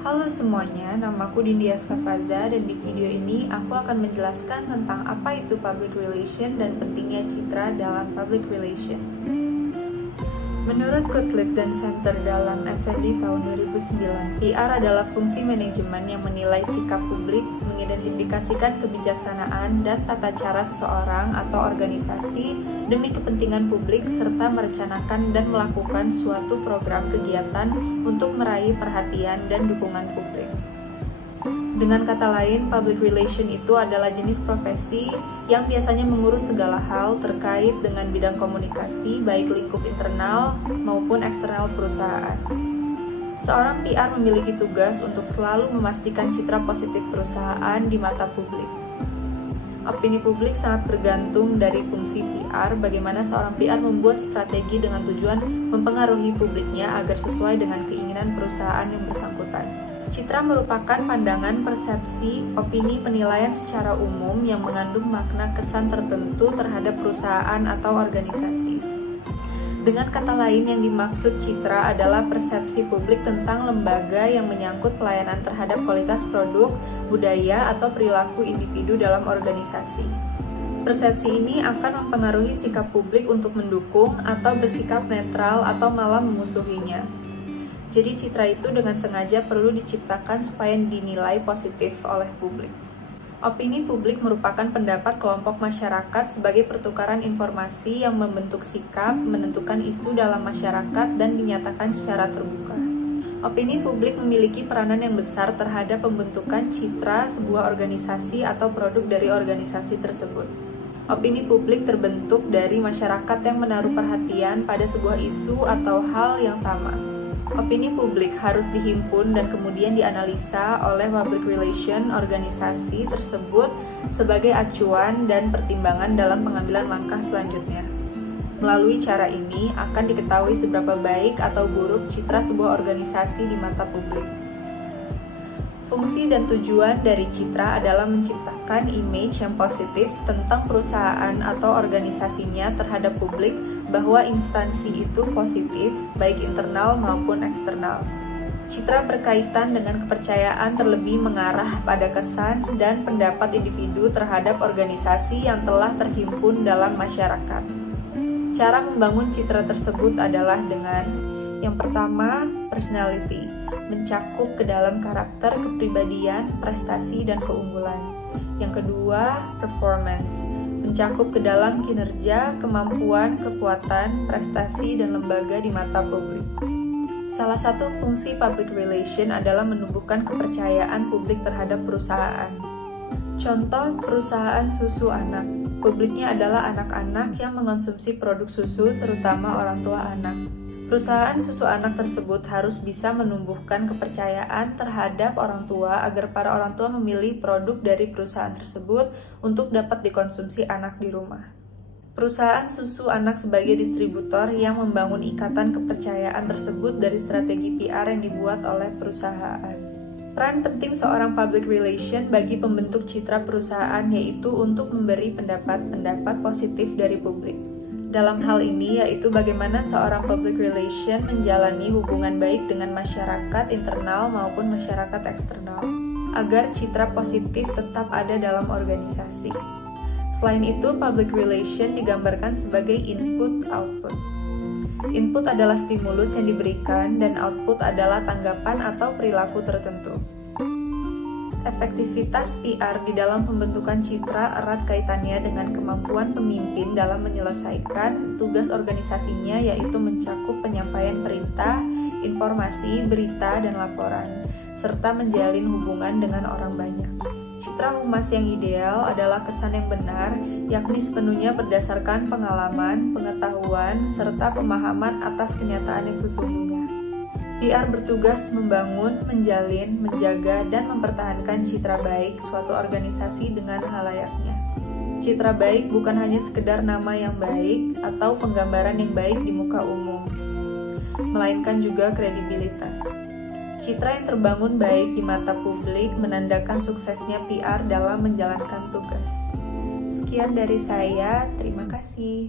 Halo semuanya, namaku Dindia Skafaza dan di video ini aku akan menjelaskan tentang apa itu public relation dan pentingnya citra dalam public relation. Menurut Gottlieb dan Center dalam Effendi tahun 2009, PR adalah fungsi manajemen yang menilai sikap publik, mengidentifikasikan kebijaksanaan dan tata cara seseorang atau organisasi demi kepentingan publik serta merencanakan dan melakukan suatu program kegiatan untuk meraih perhatian dan dukungan publik. Dengan kata lain, public relation itu adalah jenis profesi yang biasanya mengurus segala hal terkait dengan bidang komunikasi, baik lingkup internal maupun eksternal perusahaan. Seorang PR memiliki tugas untuk selalu memastikan citra positif perusahaan di mata publik. Opini publik sangat bergantung dari fungsi PR, bagaimana seorang PR membuat strategi dengan tujuan mempengaruhi publiknya agar sesuai dengan keinginan perusahaan yang bersangkutan. Citra merupakan pandangan, persepsi, opini, penilaian secara umum yang mengandung makna kesan tertentu terhadap perusahaan atau organisasi. Dengan kata lain, yang dimaksud citra adalah persepsi publik tentang lembaga yang menyangkut pelayanan terhadap kualitas produk, budaya, atau perilaku individu dalam organisasi. Persepsi ini akan mempengaruhi sikap publik untuk mendukung atau bersikap netral atau malah memusuhinya. Jadi citra itu dengan sengaja perlu diciptakan supaya dinilai positif oleh publik. Opini publik merupakan pendapat kelompok masyarakat sebagai pertukaran informasi yang membentuk sikap, menentukan isu dalam masyarakat, dan dinyatakan secara terbuka. Opini publik memiliki peranan yang besar terhadap pembentukan citra sebuah organisasi atau produk dari organisasi tersebut. Opini publik terbentuk dari masyarakat yang menaruh perhatian pada sebuah isu atau hal yang sama. Opini publik harus dihimpun dan kemudian dianalisa oleh public relation organisasi tersebut sebagai acuan dan pertimbangan dalam pengambilan langkah selanjutnya. Melalui cara ini akan diketahui seberapa baik atau buruk citra sebuah organisasi di mata publik. Fungsi dan tujuan dari citra adalah menciptakan image yang positif tentang perusahaan atau organisasinya terhadap publik, bahwa instansi itu positif, baik internal maupun eksternal. Citra berkaitan dengan kepercayaan terlebih mengarah pada kesan dan pendapat individu terhadap organisasi yang telah terhimpun dalam masyarakat. Cara membangun citra tersebut adalah dengan yang pertama, personality, mencakup ke dalam karakter, kepribadian, prestasi, dan keunggulan. Yang kedua, performance, mencakup ke dalam kinerja, kemampuan, kekuatan, prestasi, dan lembaga di mata publik. Salah satu fungsi public relation adalah menumbuhkan kepercayaan publik terhadap perusahaan. Contoh, perusahaan susu anak. Publiknya adalah anak-anak yang mengonsumsi produk susu, terutama orang tua anak. Perusahaan susu anak tersebut harus bisa menumbuhkan kepercayaan terhadap orang tua agar para orang tua memilih produk dari perusahaan tersebut untuk dapat dikonsumsi anak di rumah. Perusahaan susu anak sebagai distributor yang membangun ikatan kepercayaan tersebut dari strategi PR yang dibuat oleh perusahaan. Peran penting seorang public relation bagi pembentuk citra perusahaan yaitu untuk memberi pendapat-pendapat positif dari publik. Dalam hal ini yaitu bagaimana seorang public relation menjalani hubungan baik dengan masyarakat internal maupun masyarakat eksternal, agar citra positif tetap ada dalam organisasi. Selain itu, public relation digambarkan sebagai input-output. Input adalah stimulus yang diberikan dan output adalah tanggapan atau perilaku tertentu. Efektivitas PR di dalam pembentukan citra erat kaitannya dengan kemampuan pemimpin dalam menyelesaikan tugas organisasinya, yaitu mencakup penyampaian perintah, informasi, berita, dan laporan, serta menjalin hubungan dengan orang banyak. Citra humas yang ideal adalah kesan yang benar, yakni sepenuhnya berdasarkan pengalaman, pengetahuan, serta pemahaman atas kenyataan yang sesungguhnya. PR bertugas membangun, menjalin, menjaga, dan mempertahankan citra baik suatu organisasi dengan halayaknya. Citra baik bukan hanya sekedar nama yang baik atau penggambaran yang baik di muka umum, melainkan juga kredibilitas. Citra yang terbangun baik di mata publik menandakan suksesnya PR dalam menjalankan tugas. Sekian dari saya, terima kasih.